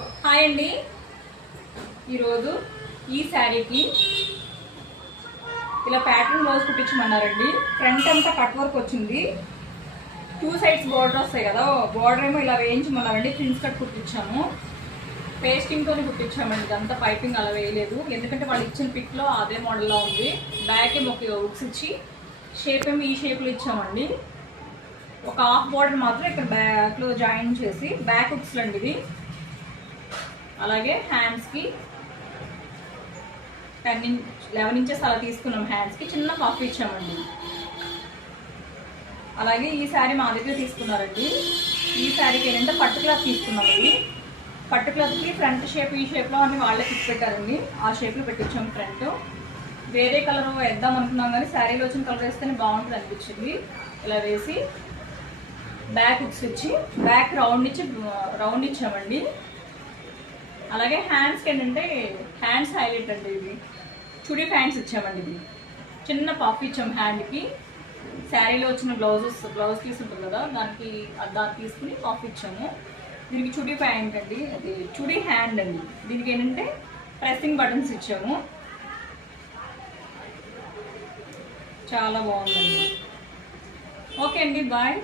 Hi అండి, ఈరోజు ఈ శారీకి ఇలా ప్యాటర్న్ బ్లౌజ్ కుట్టించమన్నారండి. ఫ్రంట్ అంతా కట్ వర్క్ వచ్చింది, 2 సైడ్స్ బార్డర్ వస్తాయి కదా, బార్డర్ ఏమో ఇలా వేయించమన్నారండి. Prince cut కుట్టించాము, పేస్టింగ్తో కుట్టించామండి. ఇదంతా పైపింగ్ అలా వేయలేదు, ఎందుకంటే వాళ్ళు ఇచ్చిన పిక్లో అదే మోడల్లో ఉంది. బ్యాక్ ఏమో ఒక హుక్స్ ఇచ్చి షేప్ ఏమో ఈ షేప్లో ఇచ్చామండి. ఒక హాఫ్ బార్డర్ మాత్రం ఇక్కడ బ్యాక్లో జాయిన్ చేసి బ్యాక్ హుక్స్ అండి ఇది. అలాగే హ్యాండ్స్కి 11 ఇంచెస్ అలా తీసుకున్నాం. హ్యాండ్స్కి చిన్న పఫ్ ఇచ్చామండి. అలాగే ఈ శారీ మా దగ్గర తీసుకున్నారండి. ఈ శారీకి ఏంటంటే పట్టు క్లాత్ తీసుకున్నామండి. పట్టు క్లాత్కి ఫ్రంట్ షేప్ ఈ షేప్లో అని వాళ్ళే పిక్ పెట్టారండి. ఆ షేప్లో పెట్టించాము. ఫ్రంట్ వేరే కలర్ వేద్దాం అనుకున్నాం, కానీ శారీలో వచ్చిన కలర్ వేస్తేనే బాగుంటుంది అనిపించింది. ఇలా వేసి బ్యాక్ హుక్స్ ఇచ్చి బ్యాక్ రౌండ్ ఇచ్చామండి. అలాగే హ్యాండ్స్కి ఏంటంటే హ్యాండ్స్ హైలైట్ అండి. ఇది చుడీ హ్యాండ్స్ ఇచ్చామండి. ఇది చిన్న పఫ్ ఇచ్చాము హ్యాండ్కి. శారీలో వచ్చిన బ్లౌజ్ పీస్ ఉంటుంది కదా, దాన్ని తీసుకుని పఫ్ ఇచ్చాము. దీనికి చుడీ ప్యాంట్ అండి, అది చుడీ హ్యాండ్ అండి. దీనికి ఏంటంటే ప్రెస్సింగ్ బటన్స్ ఇచ్చాము. చాలా బాగుందండి. ఓకే అండి, బాయ్.